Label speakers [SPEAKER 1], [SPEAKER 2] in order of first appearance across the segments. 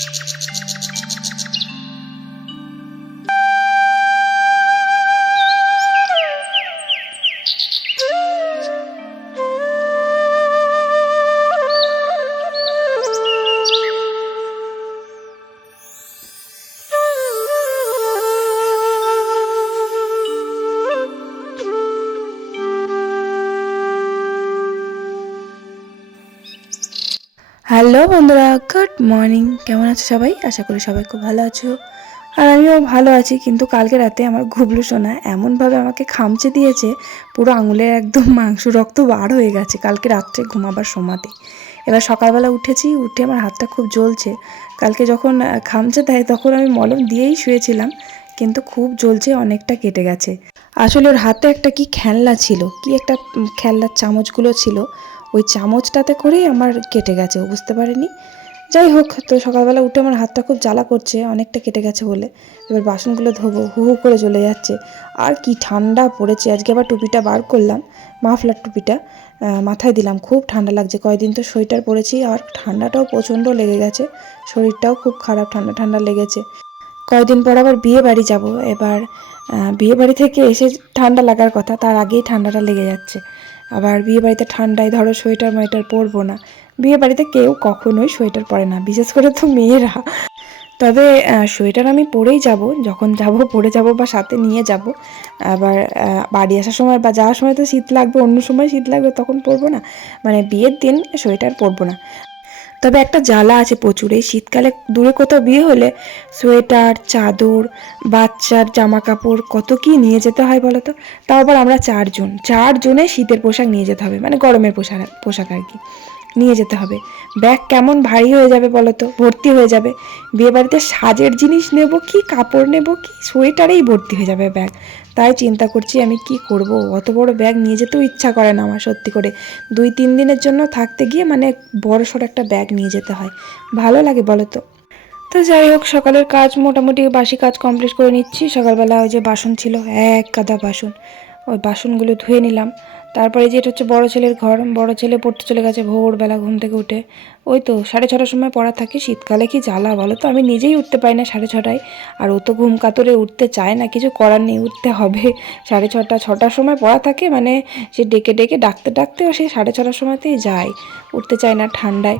[SPEAKER 1] Thank you. Hello বন্ধুরা, good morning. কেমন আছো সবাই? আশা করি সবাই খুব ভালো আছো। আর আমিও ভালো আছি, কিন্তু কালকে রাতে আমার ঘুবলু সোনা এমনভাবে আমাকে খামচে দিয়েছে, পুরো আঙুলের একদম মাংস রক্ত বার হয়ে গেছে কালকে রাত্রে ঘুমাবার সময়তে। এবার সকালবেলা উঠেছি, উঠে আমার হাতটা খুব জ্বলছে। কালকে যখন খামচে দেয় তখন আমি মলম দিয়েই শুয়েছিলাম, কিন্তু খুব জ্বলছে, অনেকটা কেটে গেছে। আসলে ওর হাতে একটা কি খেলনা ছিল, কি একটা খেলনার চামচগুলো ছিল ওই চামচটাতে করেই আমার কেটে গেছে বুঝতে পারিনি। যাই হোক, তো সকালবেলা উঠে আমার হাতটা খুব জ্বালা করছে, অনেকটা কেটে গেছে বলে। এবার বাসনগুলো ধোবো, হু হু করে চলে যাচ্ছে। আর কি ঠান্ডা পড়েছে, আজকে আবার টুপিটা বার করলাম, মাফলার টুপিটা মাথায় দিলাম, খুব ঠান্ডা লাগছে। কয়দিন তো সোয়েটার পরেছি, আর ঠান্ডাটাও প্রচণ্ড লেগে গেছে, শরীরটাও খুব খারাপ, ঠান্ডা ঠান্ডা লেগেছে। কয়দিন পর আবার বিয়ে বাড়ি যাব, এবার বিয়ে বাড়ি থেকে এসে ঠান্ডা লাগার কথা, তার আগেই ঠান্ডাটা লেগে যাচ্ছে। আবার বিয়ে বাড়িতে ঠান্ডায় ধরো সোয়েটার ময়েটার পরবো না। বিয়ে বাড়িতে কেউ কখনোই সোয়েটার পরে না, বিশেষ করে তো মেয়েরা। তবে সোয়েটার আমি পরেই যাব, যখন যাব পরে যাব বা সাথে নিয়ে যাব। আবার বাড়ি আসার সময় বা যাওয়ার সময় তো শীত লাগবে, অন্য সময় শীত লাগবে, তখন পরবো না। মানে বিয়ের দিন সোয়েটার পরবো না। তবে একটা জ্বালা আছে প্রচুর। এই শীতকালে দূরে কোথাও বিয়ে হলে সোয়েটার, চাদর, বাচ্চার জামা কাপড় কত কি নিয়ে যেতে হয় বলো তো? তাও আবার আমরা চারজন। চারজনে শীতের পোশাক নিয়ে যেতে হবে মানে গরমের পোশাক পোশাক আর কি, নিয়ে যেতে হবে। ব্যাগ কেমন ভারী হয়ে যাবে বলো তো? ভর্তি হয়ে যাবে। বিয়ে বাড়িতে সাজের জিনিস নেব কি, কাপড় নেব কি? সোয়েটারেই ভর্তি হয়ে যাবে ব্যাগ। তাই চিন্তা করছি আমি কি করব? অত বড় ব্যাগ নিয়ে যেতেও ইচ্ছা করে না আমার, সত্যি করে। দুই তিন দিনের জন্য থাকতে গিয়ে মানে বড় সড়ো একটা ব্যাগ নিয়ে যেতে হয়। ভালো লাগে বলো তো? তো যাই হোক, সকালের কাজ মোটামুটি বাসি কাজ কমপ্লিট করে নিচ্ছি। সকালবেলা ওই যে বাসন ছিল, এক গাদা বাসন, ওই বাসনগুলো ধুয়ে নিলাম। তারপরে যেটা হচ্ছে বড় ছেলের ঘর, বড় ছেলে পড়তে চলে গেছে ভোরবেলা ঘুম থেকে উঠে। ওই তো সাড়ে ছটার সময় পড়া থাকে, শীতকালে কি জ্বালা বলো তো? আমি নিজেই উঠতে পারি না সাড়ে ছটায়। আর ও তো ঘুম কাতরে উঠতে চায় না, কিছু করার নেই, উঠতে হবে। সাড়ে ছটা, ছটার সময় পড়া থাকে মানে সে ডেকে ডেকে ডাকতে ডাকতেও সে সাড়ে ছটার সময়তেই যায়, উঠতে চায় না ঠান্ডায়।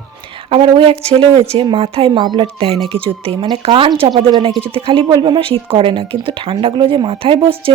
[SPEAKER 1] আবার ওই এক ছেলে হয়েছে, মাথায় মাফলার দেয় না কিছুতেই মানে কান চাপা দেবে না কিছুতে, খালি বলবে আমার শীত করে না, কিন্তু ঠান্ডাগুলো যে মাথায় বসছে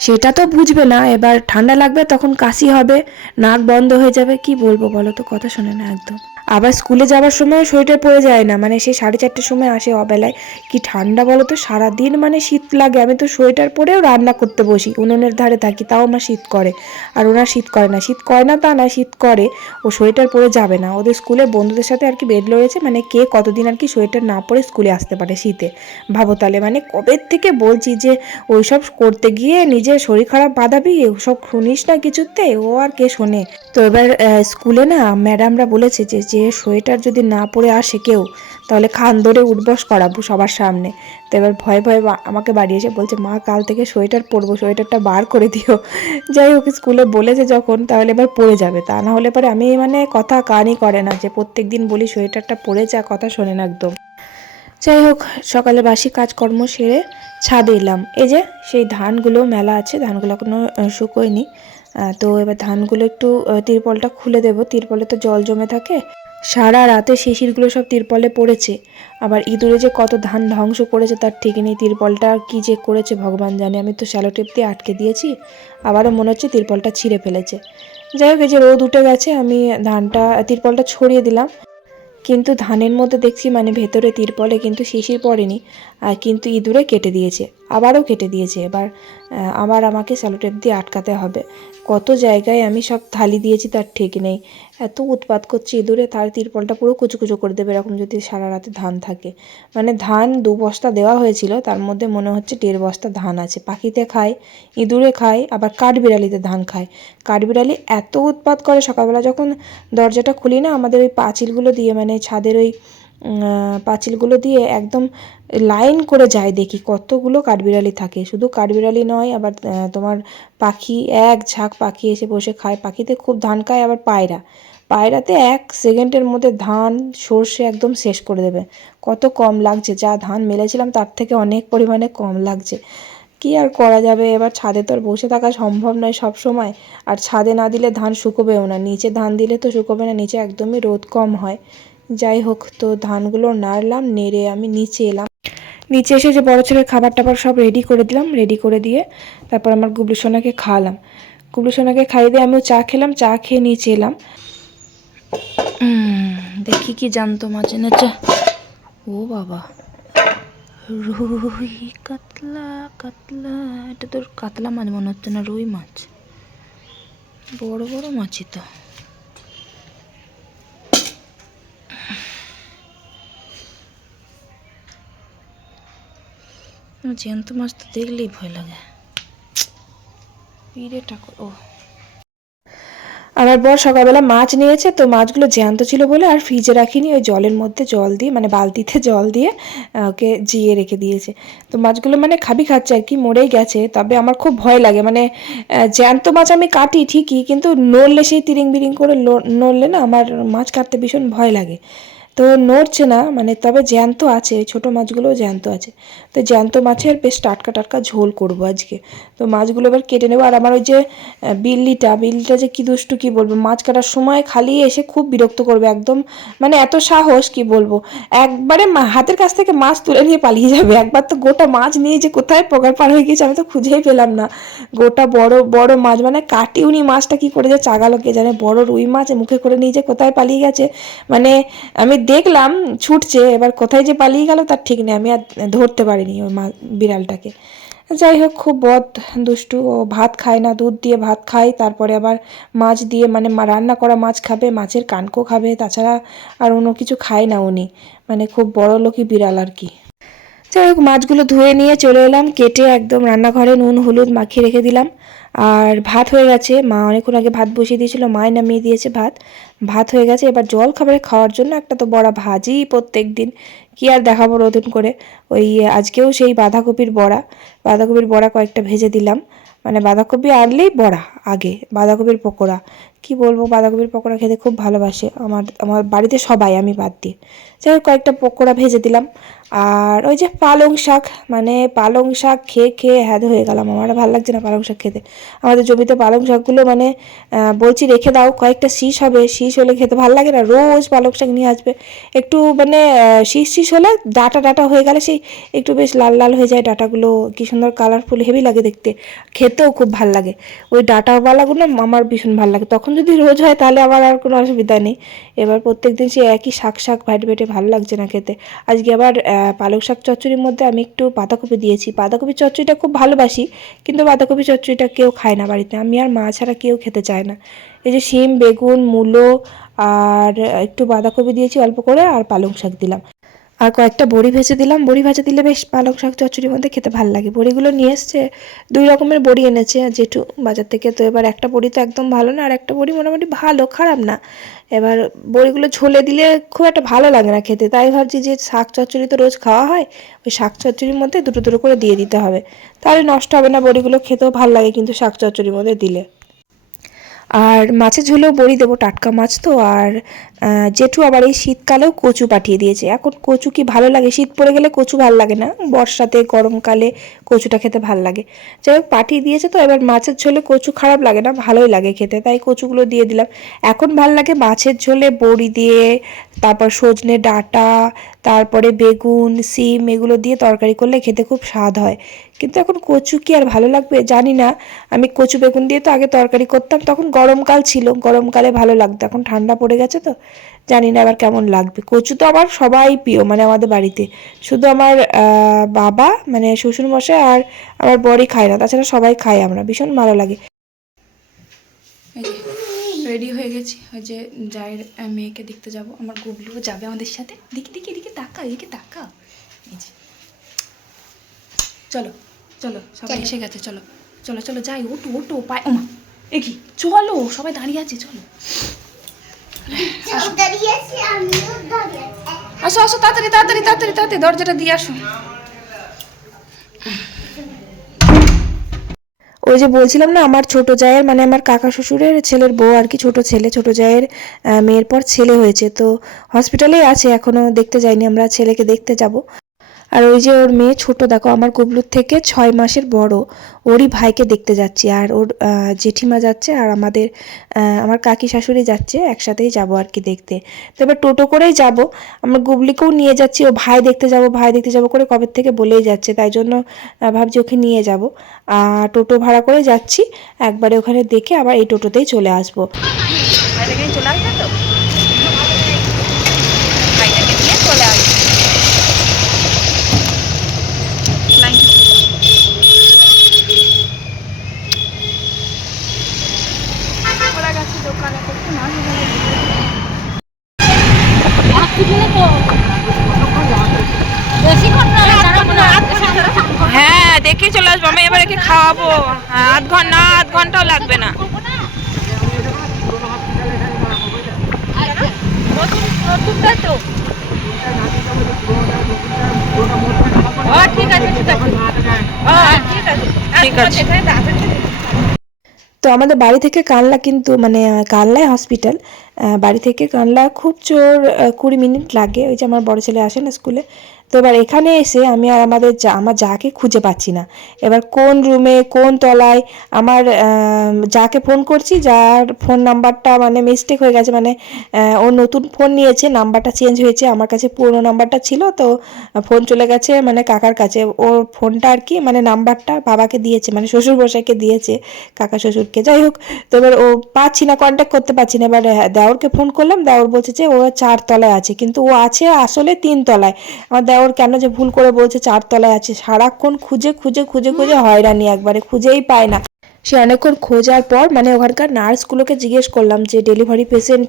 [SPEAKER 1] সেটা তো বুঝবে না। এবার ঠান্ডা লাগবে তখন কাশি হবে, নাক বন্ধ হয়ে যাবে। কি বলব বলো তো? কথা শোনে না একদম। আবার স্কুলে যাওয়ার সময় সোয়েটার পরে যায় না মানে সে সাড়ে চারটের সময় আসে অবেলায়। কি ঠান্ডা বলো তো সারাদিন মানে শীত লাগে, আমি তো সোয়েটার পরেও রান্না করতে বসি, উনুনের ধারে থাকি, তাও আমার শীত করে। আর ওনার শীত করে না, শীত করে না তা না, শীত করে, ও সোয়েটার পরে যাবে না। ওদের স্কুলে বন্ধুদের সাথে আর কি বেড লড়েছে মানে কে কতদিন আর কি সোয়েটার না পরে স্কুলে আসতে পারে শীতে। ভাবো তাহলে মানে কবে থেকে বলছি যে, ওইসব করতে গিয়ে নিজের শরীর খারাপ বাঁধাবি, ওসব শুনিস না কিছুতে, ও আর কে শোনে। তো এবার স্কুলে না ম্যাডামরা বলেছে যে যে সোয়েটার যদি না পরে আসে কেউ, তাহলে খান ধরে উঠবস করাবো সবার সামনে। তো এবার ভয়ে ভয়ে আমাকে বাড়ি এসে বলছে, মা, কাল থেকে সোয়েটার পরবো, সোয়েটারটা বার করে দিও। যাই হোক, স্কুলে বলেছে যখন, তাহলে এবার পরে যাবে। তা না হলে পরে আমি মানে কথা কানই করে না যে প্রত্যেক দিন বলি সোয়েটারটা পরে যা, কথা শোনে না একদম। যাই হোক, সকালে বাসি কাজকর্ম সেরে ছাদে এলাম। এই যে, সেই ধানগুলো মেলা আছে, ধানগুলো এখনও শুকোয়নি। তো এবার ধানগুলো একটু তিরপলটা খুলে দেবো। তিরপলে তো জল জমে থাকে। সারা রাতে শিশিরগুলো সব তিরপলে পড়েছে। আবার ইঁদুরে যে কত ধান ধ্বংস করেছে তার ঠিক নেই, তিরপলটা কি যে করেছে ভগবান জানে। আমি তো শ্যালো টেপ দিয়ে আটকে দিয়েছি, আবারও মনে হচ্ছে তিরপলটা ছিঁড়ে ফেলেছে। যাই হোক, এই যে রোদ উঠে গেছে, আমি ধানটা, তিরপলটা ছড়িয়ে দিলাম। কিন্তু ধানের মধ্যে দেখছি মানে ভেতরে তিরপলে কিন্তু শিশির পড়েনি, আর কিন্তু ইঁদুরে কেটে দিয়েছে। আবারও কেটে দিয়েছে। এবার আবার আমাকে স্যালোটেপ দিয়ে আটকাতে হবে। কত জায়গায় আমি সব থালি দিয়েছি তার ঠিক নেই। এত উৎপাত করছে ইঁদুরে, তার তিরপলটা পুরো কুচো কুচো করে দেবে এরকম যদি সারা রাতে ধান থাকে। মানে ধান দু বস্তা দেওয়া হয়েছিল, তার মধ্যে মনে হচ্ছে দেড় বস্তা ধান আছে। পাখিতে খায়, ইঁদুরে খায়, আবার কাঠবিড়ালিতে ধান খায়। কাঠবিড়ালি এত উৎপাত করে সকালবেলা যখন দরজাটা খুলি না, আমাদের ওই পাঁচিলগুলো দিয়ে মানে ছাদের ওই পাঁচিলগুলো দিয়ে একদম লাইন করে যায় দেখি কতগুলো কাঠবিড়ালি থাকে। শুধু কাঠবিড়ালি নয়, আবার তোমার পাখি, এক ঝাঁক পাখি এসে বসে খায়। পাখিতে খুব ধান খায়, আবার পায়রা। পায়রাতে এক সেকেন্ডের মধ্যে ধান সর্ষে একদম শেষ করে দেবে। কত কম লাগছে, যা ধান মেলেছিলাম তার থেকে অনেক পরিমাণে কম লাগছে। কি আর করা যাবে? এবার ছাদে তো আর বসে থাকা সম্ভব নয় সব সময় আর ছাদে না দিলে ধান শুকোবেও না। নিচে ধান দিলে তো শুকোবে না, নিচে একদমই রোদ কম হয়। যাই হোক তো ধানগুলো নাড়লাম নেড়ে আমি নিচে এলাম। নিচে এসে যে বড় ছেলের খাবার টাবার সব রেডি করে দিলাম রেডি করে দিয়ে তারপর আমার গুবলু সোনাকে খাওয়ালাম। গুবলু সোনাকে খাইয়ে দিয়ে আমিও চা খেলাম চা খেয়ে নিচে এলাম। দেখি কি জানতো মাছ এনেছে ও বাবা। রুই কাতলা কাতলা এটা তোর কাতলা মাছ মনে হচ্ছে না রুই মাছ? বড় বড় মাছই তো। জ্যান্ত মাছ তো দেখলেই ভয় লাগে। পিড়ে ঠাকুর ও আমার বর সকালবেলা মাছ নিয়েছে, তো মাছগুলো জ্যান্ত ছিল বলে আর ফ্রিজে রাখিনি, ওই জলের মধ্যে জল দিয়ে মানে বালতিতে জল দিয়ে ওকে জিয়ে রেখে দিয়েছে। তো মাছগুলো মানে খাবি খাচ্ছে আর কি, মরেই গেছে, তবে আমার খুব ভয় লাগে। মানে জ্যান্ত মাছ আমি কাটি ঠিকই, কিন্তু নড়লে সেই তিরিং বিরিং করে নড়লে না আমার মাছ কাটতে ভীষণ ভয় লাগে। তো নড়ছে না মানে তবে জ্যান্ত আছে ছোটো মাছগুলোও জ্যান্ত আছে। তো জ্যান্ত মাছের বেশ টাটকা টাটকা ঝোল করব আজকে। তো মাছগুলো এবার কেটে নেব, আর আমার ওই যে বিল্লিটা বিল্লিটা যে কি দুষ্টু কি বলব, মাছ কাটার সময় খালি এসে খুব বিরক্ত করবে একদম। মানে এত সাহস, কি বলব? একবারে হাতের কাছ থেকে মাছ তুলে নিয়ে পালিয়ে যাবে। একবার তো গোটা মাছ নিয়ে যে কোথায় পকার পার হয়ে গেছে আমি তো খুঁজেই পেলাম না। গোটা বড় বড় মাছ মানে কাটি উনি মাছটা কি করে যে চাগালো, কে জানে? বড় রুই মাছ মুখে করে নিয়ে যে কোথায় পালিয়ে গেছে। মানে আমি দেখলাম ছুটছে, এবার কোথায় যে পালিয়ে গেল তার ঠিক নেই, আমি আর ধরতে পারিনি ওই মা, বিড়ালটাকে। যাই হোক, খুব বদ, দুষ্টু, ও ভাত খায় না, দুধ দিয়ে ভাত খায়, তারপরে আবার মাছ দিয়ে মানে রান্না করা মাছ খাবে, মাছের কানকো খাবে, তাছাড়া আর অন্য কিছু খায় না উনি। মানে খুব বড় লোকই বিড়াল আর কি। যাই হোক, মাছগুলো ধুয়ে নিয়ে চলে এলাম, কেটে একদম রান্নাঘরে নুন, হলুদ মাখিয়ে রেখে দিলাম। আর ভাত হয়ে গেছে। মা অনেকক্ষণ আগে ভাত বসিয়ে দিয়েছিল মায় নামিয়ে দিয়েছে ভাত। ভাত হয়ে গেছে, এবার জল খাবারে খাওয়ার জন্য একটা তো বড়া ভাজি প্রত্যেক দিন। কি আর দেখাবো নতুন করে? ওই আজকেও সেই বাঁধাকপির বড়া। বাঁধাকপির বড়া কয়েকটা ভেজে দিলাম। মানে বাঁধাকপি আনলেই বড়া আগে, বাঁধাকপির পকোড়া। কি বলব, বাঁধাকপির পকোড়া খেতে খুব ভালোবাসে আমার আমার বাড়িতে সবাই, আমি বাদ দিয়ে যাই হোক, কয়েকটা পকোড়া ভেজে দিলাম। আর ওই যে পালং শাক মানে পালং শাক খেয়ে খেয়ে হ্যাদ হয়ে গেলাম আমার ভালো লাগছে না পালং শাক খেতে। আমাদের জমিতে পালং শাকগুলো মানে বলছি রেখে দাও, কয়েকটা শীষ হবে, শীষ হলে খেতে ভালো লাগে না, রোজ পালং শাক নিয়ে আসবে। একটু মানে শীষ শীষ হলে ডাটা ডাটা হয়ে গেলে সেই একটু বেশ লাল লাল হয়ে যায় ডাটাগুলো, কি সুন্দর কালারফুল হেভি লাগে দেখতে। খেতেও খুব ভালো লাগে। ওই ডাটাওয়ালাগুলো আমার ভীষণ ভালো লাগে। তখন যদি রোজ হয় তাহলে আমার আর কোনো অসুবিধা নেই। এবার প্রত্যেক দিন সে একই শাক শাক ভাইট ভেটে ভালো লাগছে না খেতে। আজকে আবার আহ, পালং শাক চচ্চড়ির মধ্যে আমি একটু বাঁধাকপি দিয়েছি। বাঁধাকপি চচ্চড়িটা খুব ভালোবাসি কিন্তু বাঁধাকপি চচ্চড়িটা কেউ খায় না বাড়িতে। আমি আর মা ছাড়া কেউ খেতে চায় না। এই যে শিম বেগুন মূলো আর একটু বাঁধাকপি দিয়েছি অল্প করে আর পালং শাক দিলাম। আর কয়েকটা বড়ি ভেজে দিলাম। বড়ি ভাজা দিলে বেশ পালং শাক, চচ্চড়ির মধ্যে খেতে ভালো লাগে। বড়িগুলো নিয়ে এসছে, দুই রকমের বড়ি এনেছে। জেঠু বাজার থেকে তো এবার একটা বড়ি তো একদম ভালো না, আর একটা বড়ি মোটামুটি ভালো, খারাপ না। এবার বড়িগুলো ঝোলে দিলে খুব একটা ভালো লাগে না খেতে। তাই ভাবছি যে শাক চচ্চড়ি তো রোজ খাওয়া হয়, ওই শাক চচ্চড়ির মধ্যে দুটো দুটো করে দিয়ে দিতে হবে। তাহলে নষ্ট হবে না বড়িগুলো, খেতেও ভালো লাগে কিন্তু শাক চচ্চড়ির মধ্যে দিলে। আর মাছের ঝোলেও বড়ি দেবো, টাটকা মাছ তো, আর জেঠু আবার এই শীতকালেও কচু পাঠিয়ে দিয়েছে। এখন কচু কি ভালো লাগে? শীত পড়ে গেলে কচু ভালো লাগে না? বর্ষাতে, গরমকালে কচুটা খেতে ভালো লাগে। যাই হোক, পাঠিয়ে দিয়েছে তো, এবার মাছের ঝোলে কচু খারাপ লাগে না, ভালোই লাগে খেতে। তাই কচুগুলো দিয়ে দিলাম। এখন ভালো লাগে মাছের ঝোলে বড়ি দিয়ে তারপর সজনে ডাঁটা, তারপরে বেগুন, সিম এগুলো দিয়ে তরকারি করলে খেতে খুব স্বাদ হয়। কিন্তু এখন কচু কি আর ভালো লাগবে জানি না। আমি কচু বেগুন দিয়ে তো আগে তরকারি করতাম, তখন গরমকাল ছিল। গরমকালে ভালো লাগতো, এখন ঠান্ডা পড়ে গেছে তো। জানি না আবার কেমন লাগবে। কচু তো আমার সবাই প্রিয় মানে আমাদের বাড়িতে। শুধু আমার বাবা মানে শ্বশুরমশাই আর আমার বরই খায় না, তাছাড়া সবাই খাই আমরা, ভীষণ ভালো লাগে। রেডি হয়ে গেছি। ওই যে জায়ের মেয়েকে দেখতে যাব। আমার গুবলুও যাবে আমাদের সাথে। দেখি দেখি এদিকে তাকা এদিকে তাকা এই যে। চলো চলো সবাই এসে গেছে চলো। চলো চলো যাই ওটো ওটো পায় ওমা এ কি চলো সবাই দাঁড়িয়ে আছে চলো। আসো আসো তাড়াতাড়ি তাড়াতাড়ি তাড়াতাড়ি তাড়াতাড়ি দরজাটা দিয়ে আসো। ওই যে বলছিলাম না, আমার ছোট জায়ের মানে আমার কাকা শ্বশুরের ছেলের বউ আর কি, ছোট ছেলে, ছোট জায়ের মেয়ের পর ছেলে হয়েছে। তো হসপিটালেই আছে, এখনও দেখতে যাইনি, আমরা ছেলেকে দেখতে যাব। আর ওই যে ওর মেয়ে ছোট, দেখো আমার গুবলুর থেকে ছয় মাসের বড়। ওরই ভাইকে দেখতে যাচ্ছি আর ওর জেঠিমা যাচ্ছে আর আমাদের আমার কাকি শাশুড়ি যাচ্ছে, একসাথেই যাব আর কি দেখতে। তো এবার টোটো করেই যাব। আমরা গুবলিকেও নিয়ে যাচ্ছি, ও ভাই দেখতে যাব, ভাই দেখতে যাব করে কবে থেকে বলেই যাচ্ছে, তাই জন্য ভাবছি ওকে নিয়ে যাব। আর টোটো ভাড়া করে যাচ্ছি, একবারে ওখানে দেখে আবার এই টোটোতেই চলে আসব।
[SPEAKER 2] চলে আসবে তো ভাইটাকে নিয়ে চলে আসবে Thank you. ওরা গেছে দোকানে করতে না হ্যাঁ দেখি চলে আসব আমি এবার একে খাওয়াবো হ্যাঁ, আধ ঘণ্টা আধ ঘন্টাও লাগবে না নতুন তো
[SPEAKER 1] তো আমাদের বাড়ি থেকে কানলা কিন্তু মানে কানলায় হসপিটাল বাড়ি থেকে কানলা খুব জোর কুড়ি মিনিট লাগে। ওই যে আমার বড় ছেলে আসে না স্কুলে তো এবার এখানে এসে আমি আর আমাদের যা, আমার যাকে খুঁজে পাচ্ছি না। এবার কোন রুমে কোন তলায় আমার যাকে ফোন করছি, যার ফোন নাম্বারটা মানে মিস্টেক হয়ে গেছে মানে ও নতুন ফোন নিয়েছে নাম্বারটা চেঞ্জ হয়েছে, আমার কাছে পুরনো নাম্বারটা ছিল, তো ফোন চলে গেছে মানে কাকার কাছে। ওর ফোনটা আর কি মানে নাম্বারটা বাবাকে দিয়েছে মানে শ্বশুর বসাইকে দিয়েছে, কাকা শ্বশুরকে। যাই হোক, তো এবার ও পাচ্ছি না কন্ট্যাক্ট করতে পারছি না। এবার দেওরকে ফোন করলাম, দেওর বলছে যে, ও চার তলায় আছে, কিন্তু ও আছে আসলে তিন তলায়। আমার দেওর কেন যে ভুল করে বলছে চার তলায় আছে। সারাক্ষণ খুঁজে খুঁজে খুঁজে খুঁজে হয়রানি একবারে, খুঁজেই পায় না। সে অনেকক্ষণ খোঁজার পর মানে ওখানকার নার্সগুলোকে জিজ্ঞেস করলাম যে ডেলিভারি পেশেন্ট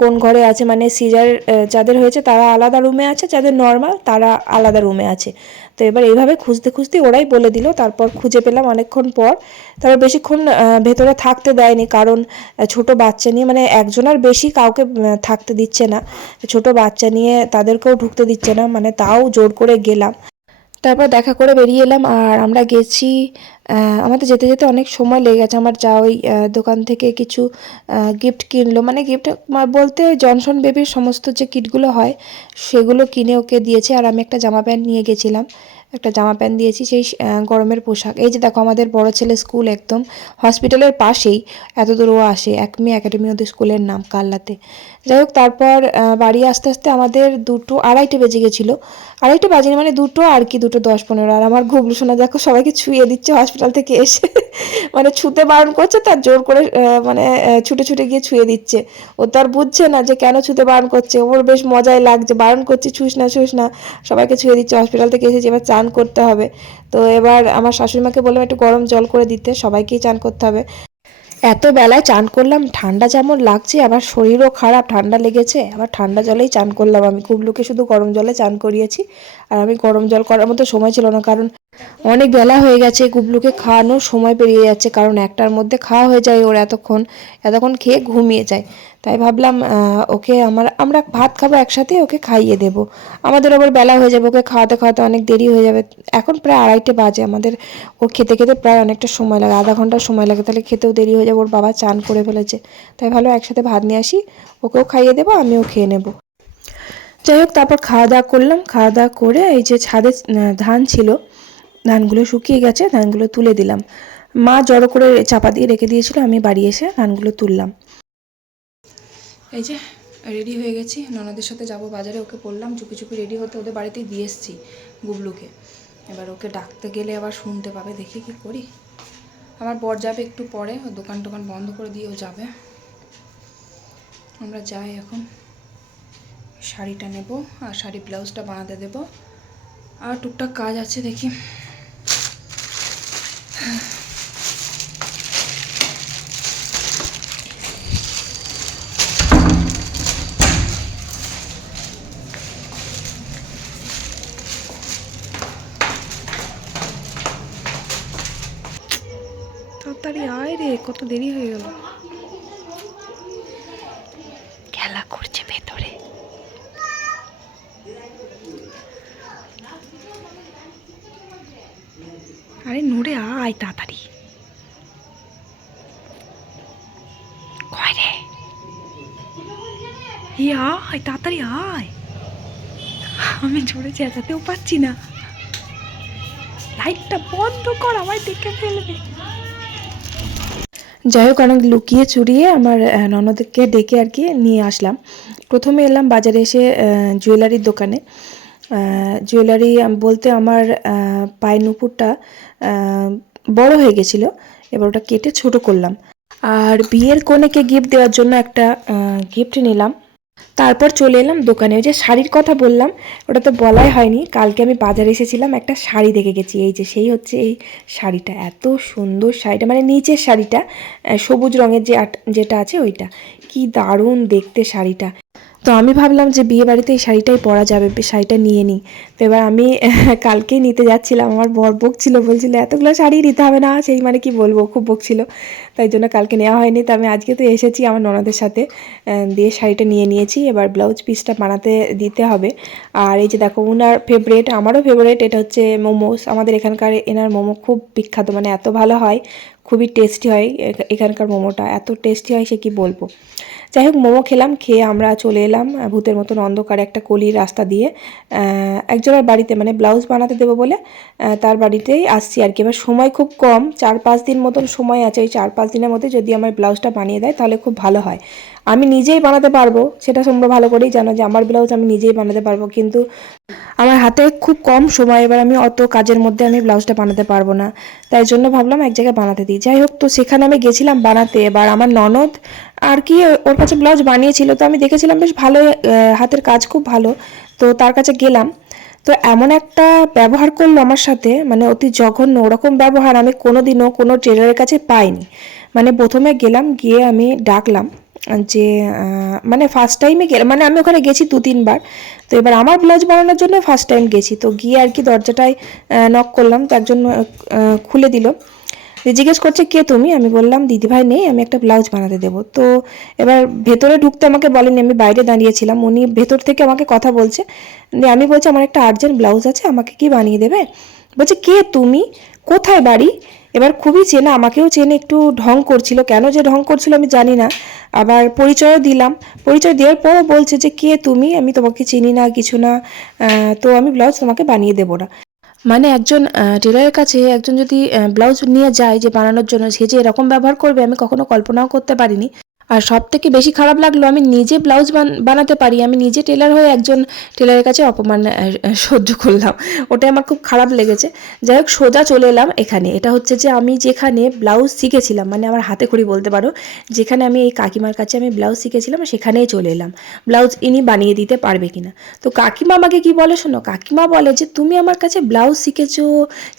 [SPEAKER 1] কোন ঘরে আছে? মানে সিজার যাদের হয়েছে তারা আলাদা রুমে আছে, যাদের নর্মাল তারা আলাদা রুমে আছে। তো এবার এইভাবে খুঁজতে খুঁজতে ওরাই বলে দিল। তারপর খুঁজে পেলাম অনেকক্ষণ পর। তারপর বেশিক্ষণ ভেতরে থাকতে দেয়নি কারণ ছোট বাচ্চা নিয়ে মানে একজনের বেশি কাউকে থাকতে দিচ্ছে না। ছোট বাচ্চা নিয়ে তাদেরকেও ঢুকতে দিচ্ছে না। মানে তাও জোর করে গেলাম। তারপর দেখা করে বেরিয়ে এলাম আর আমরা গেছি আমাদের যেতে যেতে অনেক সময় লেগে গেছে। আমার যা ওই দোকান থেকে কিছু গিফট কিনলো। মানে গিফট বলতে ওই জনসন বেবির সমস্ত যে কিটগুলো হয়, সেগুলো কিনে ওকে দিয়েছে। আর আমি একটা জামা প্যান্ট নিয়ে গেছিলাম। একটা জামা প্যান্ট দিয়েছি, সেই গরমের পোশাক। এই যে দেখো আমাদের বড় ছেলে স্কুল একদম, হসপিটালের পাশেই, এত দূর ও আসে একমি একাডেমি ওদের স্কুলের নাম কাল্লাতে। যাই হোক, তারপর বাড়ি আসতে আসতে আমাদের দুটো, আড়াইটে বেজে গেছিল। আড়াইটে বাজেনি মানে দুটো আর কি, দুটো দশ পনেরো। আর আমার ঘুগলু শোনা দেখো সবাইকে ছুঁয়ে দিচ্ছে হসপিটাল থেকে এসে। মানে ছুতে বারণ করছে, তার জোর করে মানে ছুটে ছুটে গিয়ে ছুঁয়ে দিচ্ছে। ও তো আর বুঝছে না যে কেন ছুতে বারণ করছে। ওর বেশ মজাই লাগছে, বারণ করছে, ছুঁস না ছুঁস না। সবাইকে ছুঁয়ে দিচ্ছে হসপিটাল থেকে এসেছে এবার চান করতে হবে। তো এবার আমার শাশুড়িমাকে বললাম, একটু গরম জল করে দিতে, সবাইকেই চান করতে হবে। এত বেলায় চান করলাম, ঠান্ডা যেমন লাগছে আবার শরীরও খারাপ, ঠান্ডা লেগেছে, আবার ঠান্ডা জলেই চান করলাম আমি। খুব লোকে শুধু গরম জলে চান করিয়েছি, আর আমি গরম জল করার মতো সময় ছিল না, কারণ অনেক বেলা হয়ে গেছে, গুবলুকে খাওয়ানোর সময় পেরিয়ে যাচ্ছে, কারণ একটার মধ্যে খাওয়া হয়ে যায় ওর এতক্ষণ এতক্ষণ খেয়ে ঘুমিয়ে যায়। তাই ভাবলাম ওকে আমার, আমরা ভাত খাব একসাথে, ওকে খাইয়ে দেবো। আমাদের আবার বেলা হয়ে যাবে, ওকে খাওয়াতে খাওয়াতে অনেক দেরি হয়ে যাবে। এখন প্রায় আড়াইটে বাজে, আমাদের, ও খেতে খেতে প্রায় অনেকটা সময় লাগে, আধা ঘণ্টার সময় লাগে, তাহলে খেতেও দেরি হয়ে যাবে, ওর বাবা চান করে ফেলেছে। তাই ভালো, একসাথে ভাত নিয়ে আসি, ওকেও খাইয়ে দেবো, আমিও খেয়ে নেব। যাই হোক, তারপর খাওয়া দাওয়া করলাম, খাওয়া দাওয়া করে এই যে ছাদে ধান ছিল ধানগুলো শুকিয়ে গেছে, ধানগুলো তুলে দিলাম। মা জড়ো করে চাপা দিয়ে রেখে দিয়েছিল, আমি বাড়ি এসে ধানগুলো তুললাম। এই যে রেডি হয়ে গেছি। ননদের সাথে যাব বাজারে, ওকে বললাম চুপি চুপি রেডি হতে, ওদের বাড়িতেই দিয়ে এসছি গুবলুকে। এবার ওকে ডাকতে গেলে আবার শুনতে পাবে, দেখি কি করি। আমার বর যাবে একটু পরে ও দোকান টোকান বন্ধ করে দিয়েও যাবে। আমরা যাই এখন। শাড়িটা নেব, আর শাড়ি ব্লাউজটা বানাতে দেব। আর টুকটাক কাজ আছে, দেখি। তাড়াতাড়ি আয় রে কত দেরি হয়ে গেল আরে নড়ে আয় তাড়াতাড়ি। কয় রে? ই আয় তাড়াতাড়ি আয়। আমি জোরে চেঁচাতেও পারছি না। লাইটটা বন্ধ কর, আমায় দেখে ফেলবে। যাই হোক, অনেক লুকিয়ে চুরিয়ে আমার ননদকে ডেকে আর কি নিয়ে আসলাম। প্রথমে এলাম বাজারে এসে জুয়েলারির দোকানে। জুয়েলারি বলতে আমার পায়ের নুপুরটা বড় হয়ে গেছিল, এবার ওটা কেটে ছোট করলাম। আর বিয়ের কনেকে গিফট দেওয়ার জন্য একটা গিফট নিলাম। তারপর চলে এলাম দোকানে, ওই যে শাড়ির কথা বললাম, ওটা তো বলাই হয়নি, কালকে আমি বাজারে এসেছিলাম, একটা শাড়ি দেখে গেছি, এই যে সেই হচ্ছে এই শাড়িটা, এত সুন্দর শাড়িটা মানে নিচের শাড়িটা সবুজ রঙের যে যেটা আছে ওইটা, কি দারুণ দেখতে শাড়িটা। তো আমি ভাবলাম যে বিয়ে বাড়িতে এই শাড়িটাই পরা যাবে শাড়িটা নিয়ে নিই। তো এবার আমি কালকেই নিতে যাচ্ছিলাম, আমার বর বকছিল, বলছিল, এতগুলো শাড়ি নিতে হবে না, সেই মানে কি বলব? খুব বকছিল। তাই জন্য কালকে নেওয়া হয়নি। তো আমি আজকে তো এসেছি আমার ননদের সাথে দিয়ে শাড়িটা নিয়ে নিয়েছি। এবার ব্লাউজ পিসটা বানাতে দিতে হবে। আর এই যে দেখো ওনার ফেভারেট আমারও ফেভারেট এটা হচ্ছে মোমোস। আমাদের এখানকার এনার মোমো খুব বিখ্যাত মানে এত ভালো হয়, খুবই টেস্টি হয় এখানকার মোমোটা। এত টেস্টি হয় সে কি বলব? যাই হোক মোমো খেলাম, খেয়ে আমরা চলে এলাম ভূতের মতন অন্ধকারে একটা কলির রাস্তা দিয়ে। একজনের বাড়িতে মানে ব্লাউজ বানাতে দেবো বলে তার বাড়িতেই আসছি আর কি। এবার সময় খুব কম, চার পাঁচ দিন মতন সময় আছে ওই চার পাঁচ দিনের মধ্যে যদি আমার ব্লাউজটা বানিয়ে দেয়, তাহলে খুব ভালো হয়। আমি নিজেই বানাতে পারব, সেটা তোমরা ভালো করেই জানো যে আমার ব্লাউজ আমি নিজেই বানাতে পারব, কিন্তু আমার হাতে খুব কম সময়, এবার আমি অত কাজের মধ্যে আমি ব্লাউজটা বানাতে পারব না। তাই জন্য ভাবলাম এক জায়গায় বানাতে দিই। যাই হোক, তো সেখানে আমি গেছিলাম বানাতে। এবার আমার ননদ আর কি, ওর কাছে ব্লাউজ বানিয়েছিল, তো আমি দেখেছিলাম বেশ ভালো হাতের কাজ খুব ভালো। তো তার কাছে গেলাম। তো এমন একটা ব্যবহার করল আমার সাথে মানে অতি জঘন্য ওরকম ব্যবহার আমি কোনোদিনও কোনো ট্রেলারের কাছে পাইনি। মানে প্রথমে গেলাম, গিয়ে আমি ডাকলাম। যে মানে ফার্স্ট টাইমে গেলাম মানে আমি ওখানে গেছি দু তিনবার তো এবার আমার ব্লাউজ বানানোর জন্য ফার্স্ট টাইম গেছি। তো গিয়ে আর কি দরজাটায় নক করলাম। তো একজন খুলে দিল। জিজ্ঞেস করছে, কে তুমি? আমি বললাম, দিদিভাই নেই, আমি একটা ব্লাউজ বানাতে দেবো। তো এবার ভেতরে ঢুকতে আমাকে বলেনি, আমি বাইরে দাঁড়িয়েছিলাম। উনি ভেতর থেকে আমাকে কথা বলছে। আমি বলছি, আমার একটা আর্জেন্ট ব্লাউজ আছে, আমাকে কি বানিয়ে দেবে? বলছে, কে তুমি? কোথায় বাড়ি? এবার খুবই চেনা, আমাকেও চেনে, একটু ঢং করছিল। কেন যে ঢং করছিল আমি জানি না। আবার পরিচয়ও দিলাম। পরিচয় দেওয়ার পরও বলছে যে, কে তুমি? আমি তোমাকে চিনি না, কিছু না। তো আমি ব্লাউজ তোমাকে বানিয়ে দেবো না। মানে একজন টেলারের কাছে একজন যদি ব্লাউজ নিয়ে যায় যে বানানোর জন্য, সে যে এরকম ব্যবহার করবে, আমি কখনো কল্পনাও করতে পারিনি। আর সব থেকে বেশি খারাপ লাগল, আমি নিজে ব্লাউজ বানাতে পারি, আমি নিজে টেলার হয়ে একজন টেলারের কাছে অপমান সহ্য করলাম। ওটাই আমার খুব খারাপ লেগেছে। যাই হোক, সোজা চলে এলাম এখানে। এটা হচ্ছে যে আমি যেখানে ব্লাউজ শিখেছিলাম মানে আমার হাতে খড়ি বলতে পারো, যেখানে আমি এই কাকিমার কাছে আমি ব্লাউজ শিখেছিলাম, সেখানেই চলে এলাম। ব্লাউজ ইনি বানিয়ে দিতে পারবে কিনা। তো কাকিমা আমাকে কি বলে শোনো? কাকিমা বলে যে, তুমি আমার কাছে ব্লাউজ শিখেছো,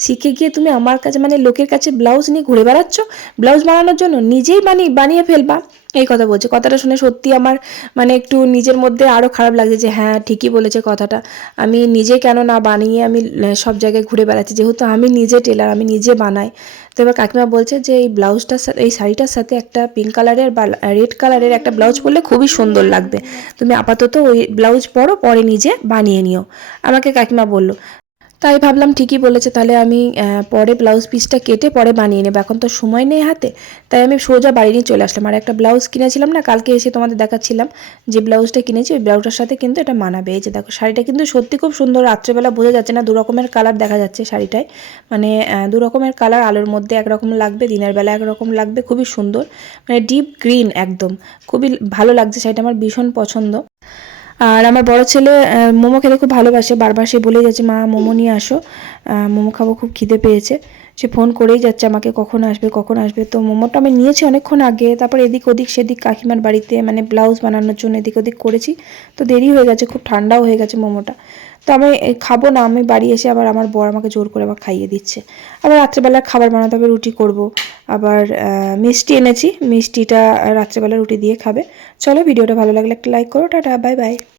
[SPEAKER 1] শিখে গিয়ে তুমি আমার কাছে মানে লোকের কাছে ব্লাউজ নিয়ে ঘুরে বেড়াচ্ছ। ব্লাউজ বানানোর জন্য নিজেই বানিয়ে বানিয়ে ফেলবা। এই কথা বলছে। কথাটা শুনে সত্যি আমার মানে একটু নিজের মধ্যে আরও খারাপ লাগছে যে হ্যাঁ ঠিকই বলেছে কথাটা। আমি নিজে কেন না বানিয়ে আমি সব জায়গায় ঘুরে বেড়াচ্ছি? যেহেতু আমি নিজে টেলার, আমি নিজে বানাই। তো এবার কাকিমা বলছে যে, এই ব্লাউজটার সাথে এই শাড়িটার সাথে একটা পিঙ্ক কালারের বা রেড কালারের একটা ব্লাউজ পরলে খুবই সুন্দর লাগবে। তুমি আপাতত ওই ব্লাউজ পরো, পরে নিজে বানিয়ে নিও। আমাকে কাকিমা বলল। তাই ভাবলাম ঠিকই বলেছে, তাহলে আমি পরে ব্লাউজ পিসটা কেটে পরে বানিয়ে নেব। এখন তো সময় নেই হাতে, তাই আমি সোজা বাড়ি নিয়ে চলে আসলাম। আর একটা ব্লাউজ কিনেছিলাম না, কালকে এসে তোমাদের দেখাচ্ছিলাম যে ব্লাউজটা কিনেছি, ওই ব্লাউজটার সাথে কিন্তু এটা মানাবে। এই যে দেখো, শাড়িটা কিন্তু সত্যি খুব সুন্দর, রাত্রেবেলা বোঝা যাচ্ছে না দু রকমের কালার দেখা যাচ্ছে শাড়িটায়। মানে দু রকমের কালার আলোর মধ্যে একরকম লাগবে, দিনের বেলা একরকম লাগবে, খুবই সুন্দর। মানে ডিপ গ্রিন একদম। খুবই ভালো লাগছে, শাড়িটা আমার ভীষণ পছন্দ। আর আমার বড় ছেলে মোমো খেতে খুব ভালোবাসে। বারবার সে বলে যাচ্ছে, মা, মোমো নিয়ে আসো। মোমো খাব, খুব খিদে পেয়েছে। সে ফোন করেই যাচ্ছে আমাকে, কখন আসবে কখন আসবে। তো মোমোটা আমি নিয়েছি অনেকক্ষণ আগে, তারপর এদিক ওদিক সেদিক কাকিমার বাড়িতে মানে ব্লাউজ বানানোর জন্য এদিক ওদিক করেছি। তো দেরি হয়ে গেছে, খুব ঠান্ডাও হয়ে গেছে মোমোটা। তো আমি খাব না, আমি বাড়ি এসে আবার আমার বর আমাকে জোর করে আবার খাইয়ে দিচ্ছে। আবার রাত্রেবেলা খাবার বানাতে হবে, রুটি করব। আবার মিষ্টি এনেছি, মিষ্টিটা রাত্রেবেলা রুটি দিয়ে খাবে। চলো ভিডিওটা ভালো লাগলে একটা লাইক করো, টাটা, বাই বাই।